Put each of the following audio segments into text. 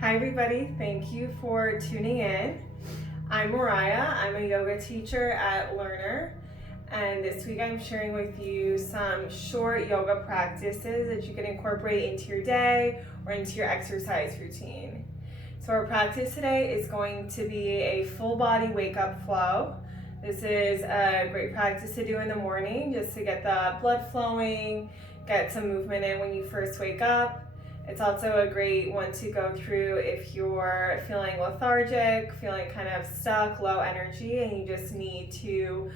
Hi everybody, thank you for tuning in. I'm Mariah, I'm a yoga teacher at Learner, and this week I'm sharing with you some short yoga practices that you can incorporate into your day or into your exercise routine. So our practice today is going to be a full body wake up flow. This is a great practice to do in the morning just to get the blood flowing, get some movement in when you first wake up. It's also a great one to go through if you're feeling lethargic, feeling kind of stuck, low energy, and you just need to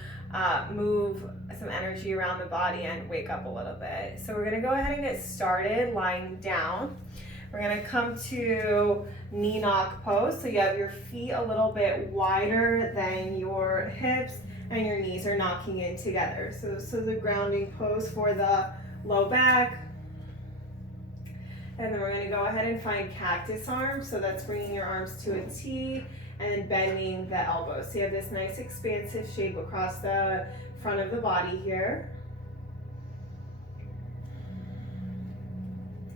move some energy around the body and wake up a little bit. So we're gonna go ahead and get started lying down. We're gonna come to knee knock pose. So you have your feet a little bit wider than your hips and your knees are knocking in together. So this is a grounding pose for the low back. And then we're gonna go ahead and find cactus arms. So that's bringing your arms to a T and then bending the elbows. So you have this nice expansive shape across the front of the body here.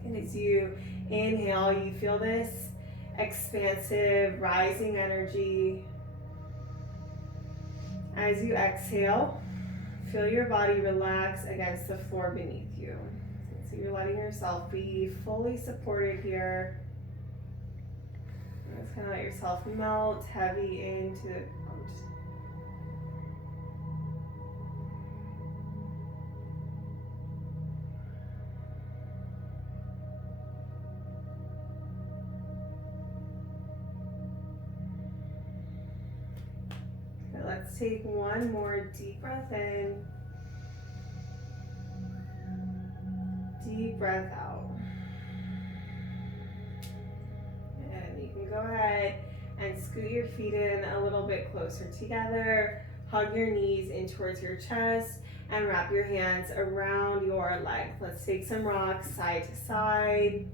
And as you inhale, you feel this expansive, rising energy. As you exhale, feel your body relax against the floor beneath you. So you're letting yourself be fully supported here. And just kind of let yourself melt heavy into the ground. Okay, let's take one more deep breath in. Deep breath out. And you can go ahead and scoot your feet in a little bit closer together. Hug your knees in towards your chest and wrap your hands around your leg. Let's take some rocks side to side.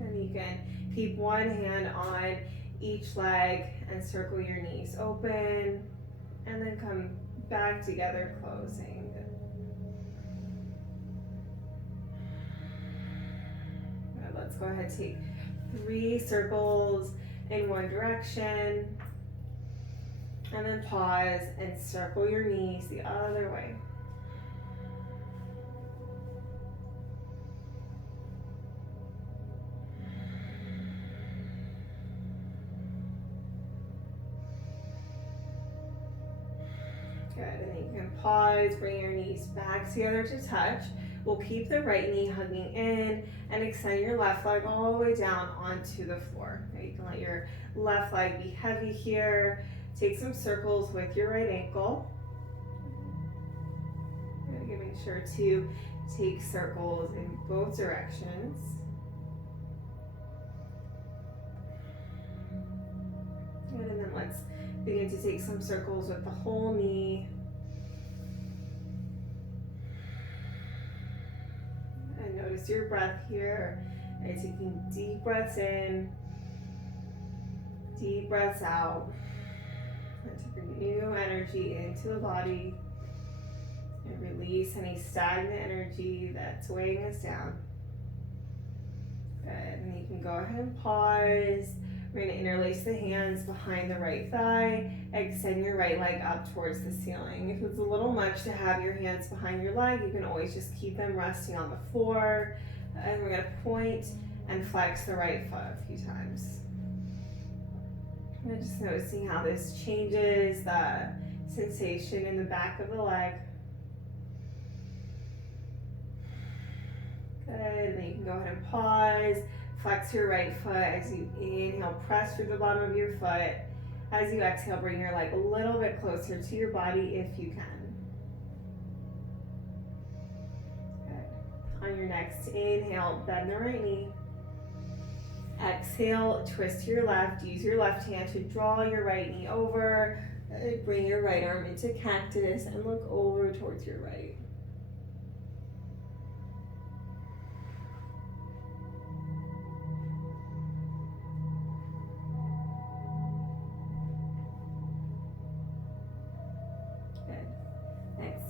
And you can keep one hand on each leg and circle your knees open and then come back together, closing. Let's go ahead and take 3 circles in one direction and then pause and circle your knees the other way. Good, and then you can pause, bring your knees back together to touch. We'll keep the right knee hugging in and extend your left leg all the way down onto the floor. Now you can let your left leg be heavy here. Take some circles with your right ankle. Making sure to take circles in both directions. Good, and then let's begin to take some circles with the whole knee. And notice your breath here. And taking deep breaths in, deep breaths out. And to bring new energy into the body and release any stagnant energy that's weighing us down. Good, and you can go ahead and pause. We're going to interlace the hands behind the right thigh. Extend your right leg up towards the ceiling. If it's a little much to have your hands behind your leg, you can always just keep them resting on the floor. And we're going to point and flex the right foot a few times. And just noticing how this changes the sensation in the back of the leg. Good, and then you can go ahead and pause. Flex your right foot as you inhale, press through the bottom of your foot. As you exhale, bring your leg a little bit closer to your body if you can. Good. On your next inhale, bend the right knee. Exhale, twist to your left. Use your left hand to draw your right knee over. Bring your right arm into cactus and look over towards your right.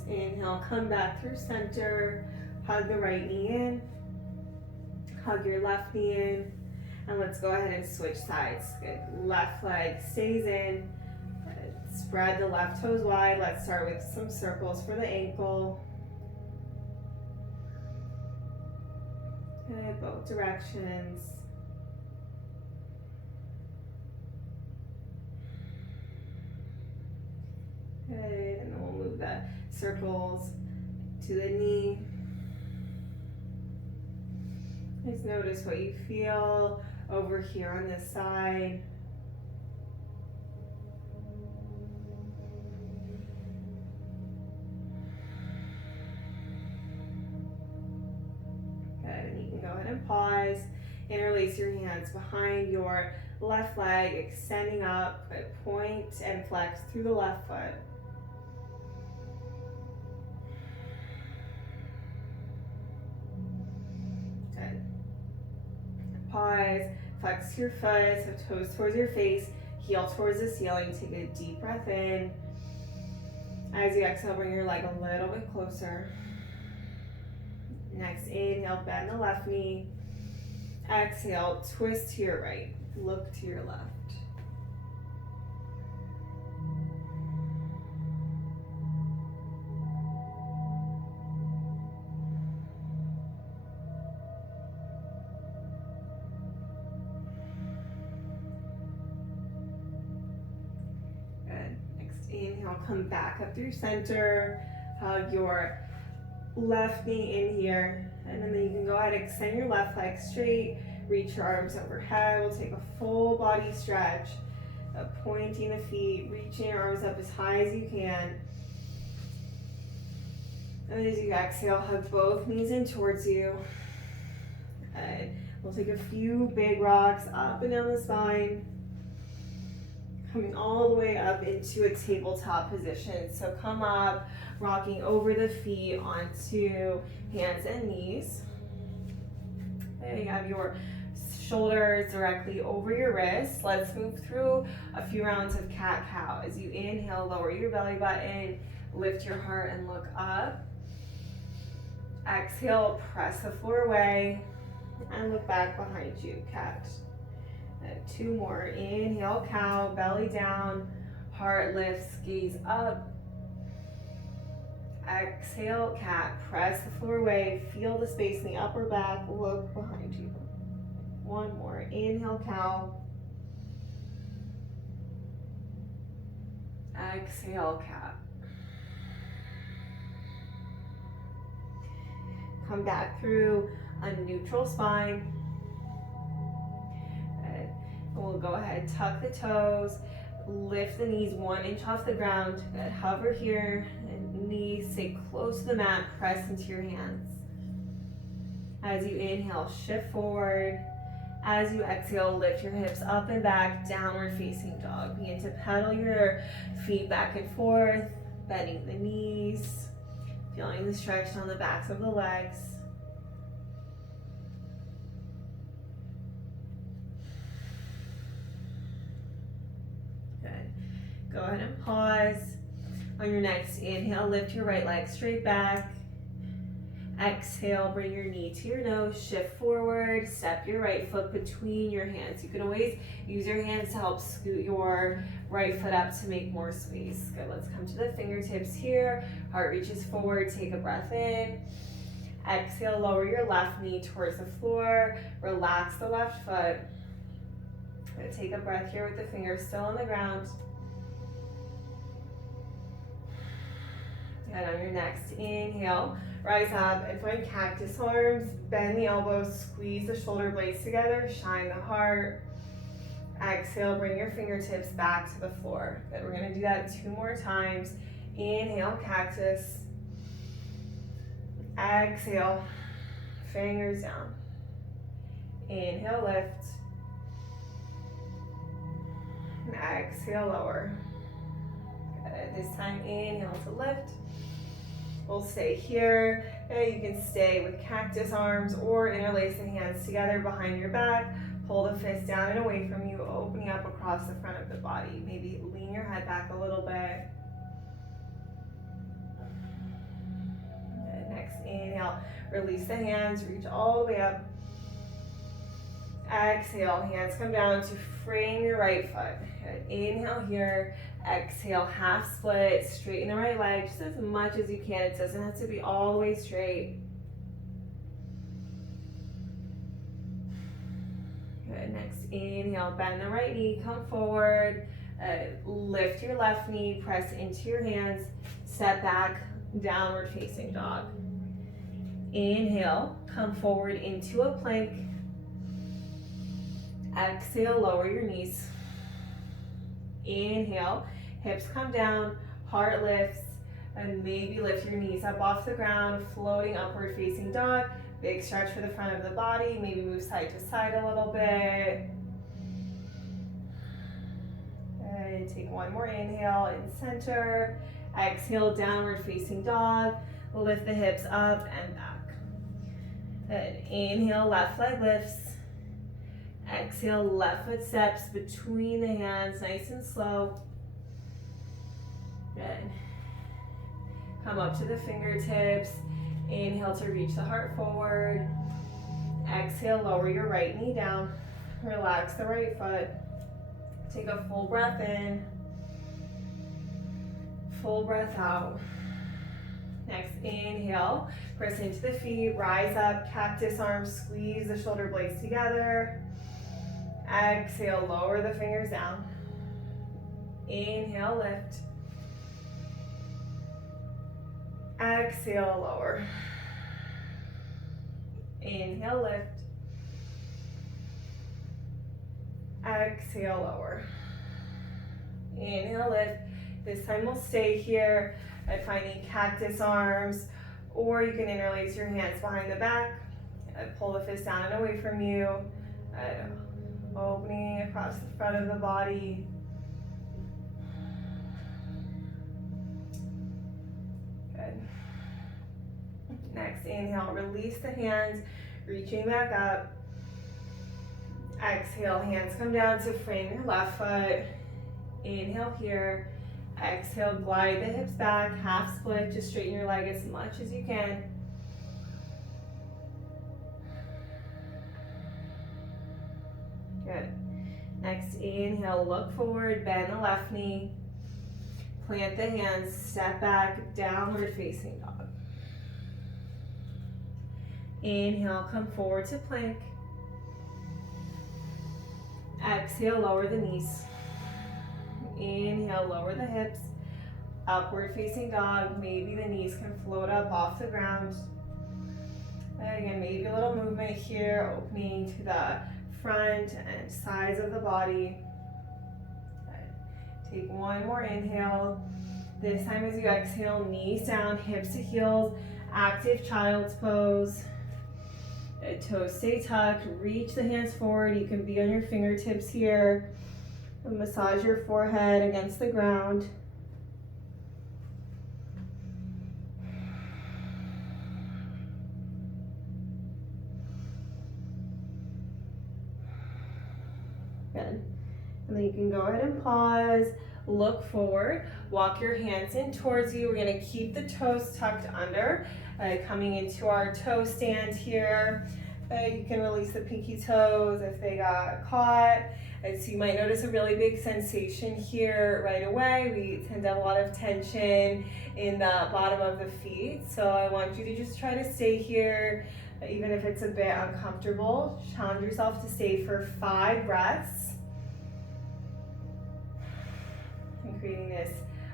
Inhale, come back through center, hug the right knee in. hug your left knee in. And let's go ahead and switch sides. Good. Left leg stays in. Good. Spread the left toes wide. Let's start with some circles for the ankle. Good. Both directions. Good. And then we'll move the circles to the knee. Just notice what you feel over here on this side. Good, and you can go ahead and pause. Interlace your hands behind your left leg, extending up. Good. Point and flex through the left foot. Good. Pause, flex your foot, so toes towards your face, heel towards the ceiling. Take a deep breath in. As you exhale, bring your leg a little bit closer. Next inhale, bend the left knee. Exhale, twist to your right. Look to your left. Inhale, come back up through center. Hug your left knee in here. And then you can go ahead and extend your left leg straight. Reach your arms overhead. We'll take a full body stretch. Pointing the feet, reaching your arms up as high as you can. And as you exhale, hug both knees in towards you. Good. We'll take a few big rocks up and down the spine. Coming all the way up into a tabletop position. So come up, rocking over the feet onto hands and knees. And you have your shoulders directly over your wrists. Let's move through a few rounds of cat-cow. As you inhale, lower your belly button, lift your heart and look up. Exhale, press the floor away and look back behind you, cat. Two more. Inhale, cow, belly down, heart lifts, gaze up. Exhale, cat, press the floor away, feel the space in the upper back, look behind you. One more. Inhale, cow. Exhale, cat. Come back through a neutral spine. We'll go ahead, tuck the toes, lift the knees 1 inch off the ground. Good. Hover here, and knees stay close to the mat, press into your hands. As you inhale, shift forward. As you exhale, lift your hips up and back, downward facing dog. Begin to pedal your feet back and forth, bending the knees, feeling the stretch down the backs of the legs. Go ahead and pause. On your next inhale, lift your right leg straight back. Exhale, bring your knee to your nose, shift forward, step your right foot between your hands. You can always use your hands to help scoot your right foot up to make more space. Good, let's come to the fingertips here. Heart reaches forward, take a breath in. Exhale, lower your left knee towards the floor. Relax the left foot. Good, take a breath here with the fingers still on the ground. And on your next inhale, rise up and find cactus arms, bend the elbows, squeeze the shoulder blades together, shine the heart. Exhale, bring your fingertips back to the floor. Good, we're gonna do that 2 more times. Inhale, cactus. Exhale, fingers down. Inhale, lift. Exhale, lower. Good, this time inhale to lift. We'll stay here. You can stay with cactus arms or interlace the hands together behind your back. Pull the fists down and away from you, opening up across the front of the body. Maybe lean your head back a little bit. Good. Next inhale, release the hands, reach all the way up. Exhale, hands come down to frame your right foot. Good. Inhale here. Exhale, half split. Straighten the right leg just as much as you can. It doesn't have to be all the way straight. Good. Next, inhale, bend the right knee, come forward. Lift your left knee, press into your hands, step back, downward facing dog. Inhale, come forward into a plank. Exhale, lower your knees. Inhale, hips come down, heart lifts, and maybe lift your knees up off the ground, floating upward facing dog. Big stretch for the front of the body, maybe move side to side a little bit. Good. Take one more inhale in center. Exhale, downward facing dog. Lift the hips up and back. Good. Inhale, left leg lifts. Exhale, left foot steps between the hands, nice and slow. Good. Come up to the fingertips. Inhale to reach the heart forward. Exhale, lower your right knee down. Relax the right foot. Take a full breath in. Full breath out. Next, inhale. Press into the feet. Rise up. Cactus arms. Squeeze the shoulder blades together. Exhale, lower the fingers down. Inhale, lift. Exhale, lower. Inhale, lift. Exhale, lower. Inhale, lift. This time we'll stay here at finding cactus arms, or you can interlace your hands behind the back. Pull the fist down and away from you. Opening across the front of the body. Good. Next, inhale, release the hands, reaching back up. Exhale, hands come down to frame your left foot. Inhale here. Exhale, glide the hips back, half split, just straighten your leg as much as you can. Good. Next, inhale, look forward, bend the left knee. Plant the hands, step back, downward facing dog. Inhale, come forward to plank. Exhale, lower the knees. Inhale, lower the hips. Upward facing dog. Maybe the knees can float up off the ground. And again, maybe a little movement here, opening to the front and sides of the body. Take one more inhale. This time as you exhale, knees down, hips to heels, active child's pose. Toes stay tucked, reach the hands forward. You can be on your fingertips here. And massage your forehead against the ground. Good. And then you can go ahead and pause, look forward, walk your hands in towards you. We're gonna keep the toes tucked under, coming into our toe stand here. You can release the pinky toes if they got caught. So you might notice a really big sensation here right away. We tend to have a lot of tension in the bottom of the feet. So I want you to just try to stay here, even if it's a bit uncomfortable. Challenge yourself to stay for 5 breaths. And creating this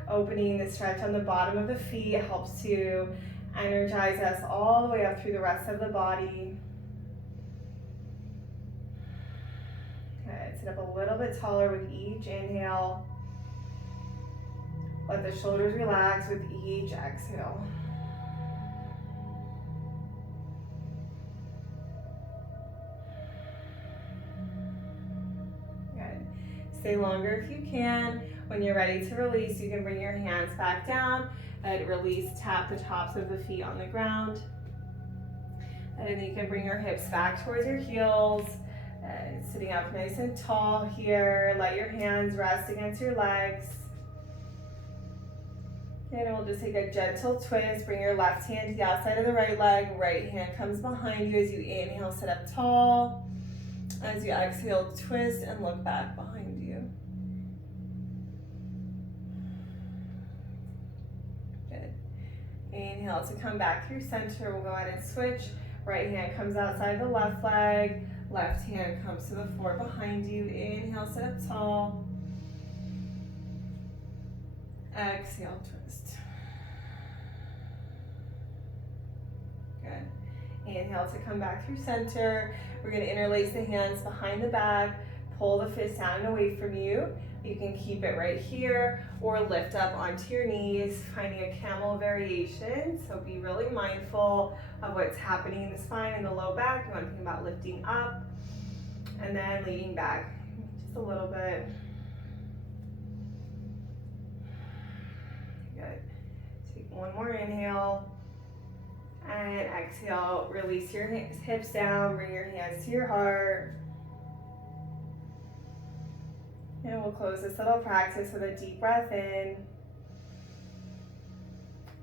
opening, the stretch on the bottom of the feet helps to energize us all the way up through the rest of the body. Good. Sit up a little bit taller with each inhale. Let the shoulders relax with each exhale. Good. Stay longer if you can. When you're ready to release, you can bring your hands back down and release, tap the tops of the feet on the ground. And then you can bring your hips back towards your heels. Sitting up nice and tall here. Let your hands rest against your legs. And we'll just take a gentle twist. Bring your left hand to the outside of the right leg. Right hand comes behind you as you inhale, sit up tall. As you exhale, twist and look back behind you. Good. Inhale to come back through center. We'll go ahead and switch. Right hand comes outside the left leg. Left hand comes to the floor behind you. Inhale, sit up tall. Exhale, twist. Good. Inhale to come back through center. We're going to interlace the hands behind the back. Pull the fist down and away from you. You can keep it right here or lift up onto your knees, finding a camel variation. So be really mindful of what's happening in the spine and the low back. You want to think about lifting up and then leaning back just a little bit. Good. Take one more inhale. And exhale, release your hips down, bring your hands to your heart. And we'll close this little practice with a deep breath in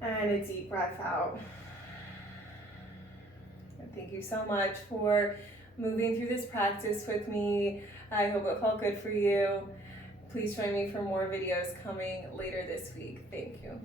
and a deep breath out. And thank you so much for moving through this practice with me. I hope it felt good for you. Please join me for more videos coming later this week. Thank you.